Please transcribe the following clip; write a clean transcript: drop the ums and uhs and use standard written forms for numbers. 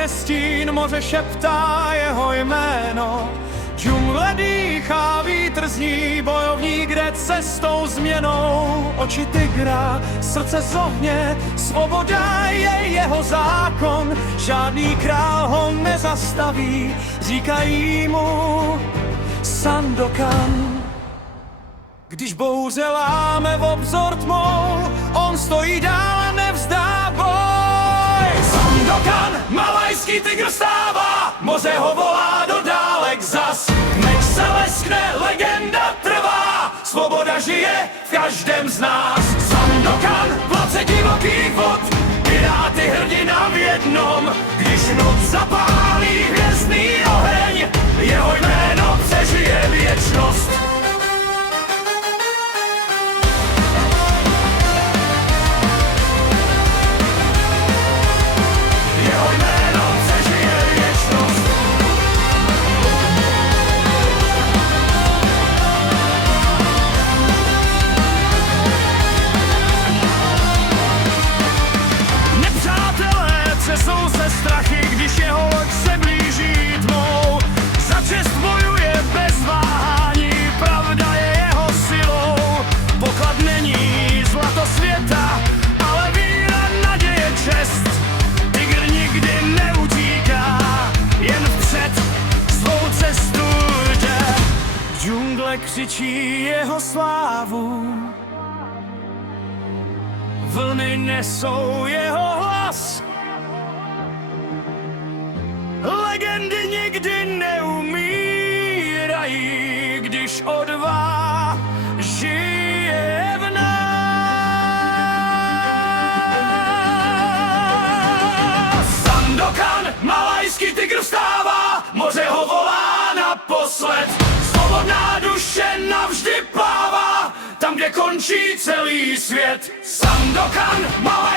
je stín, moře šeptá jeho jméno. Džungle dýchá, vítr zní, bojovník jde cestou změnou. Oči tygra, srdce z ohně, svoboda je jeho zákon. Žádný král ho nezastaví, říkají mu Sandokan. Když bouře láme v obzor tmou, on stojí dál a nevzdá boj. Sandokan, malajský tygr stává, moře ho volá do dálek zas. Meč se leskne, legenda trvá, svoboda žije v každém z nás. Sandokan, vládce divokých vod, piráty hrdina v jednom. Když noc zapálí hvězdný oheň, jeho jméno přežije věčnost. Jsou se strachy, když jeho loď se blíží tmou. Za čest bojuje bez váhání, pravda je jeho silou. Poklad není zlato světa, ale víra, naděje, čest. Tygr nikdy neutíká, jen vpřed svou cestu jde. Džungle křičí jeho slávu, vlny nesou jeho hlas. Legendy nikdy neumírají, když odvaha žije v nás. Sandokan, malajský tygr vstává, moře ho volá naposled. Svobodná duše navždy plává, tam, kde končí celý svět. Sandokan, malajský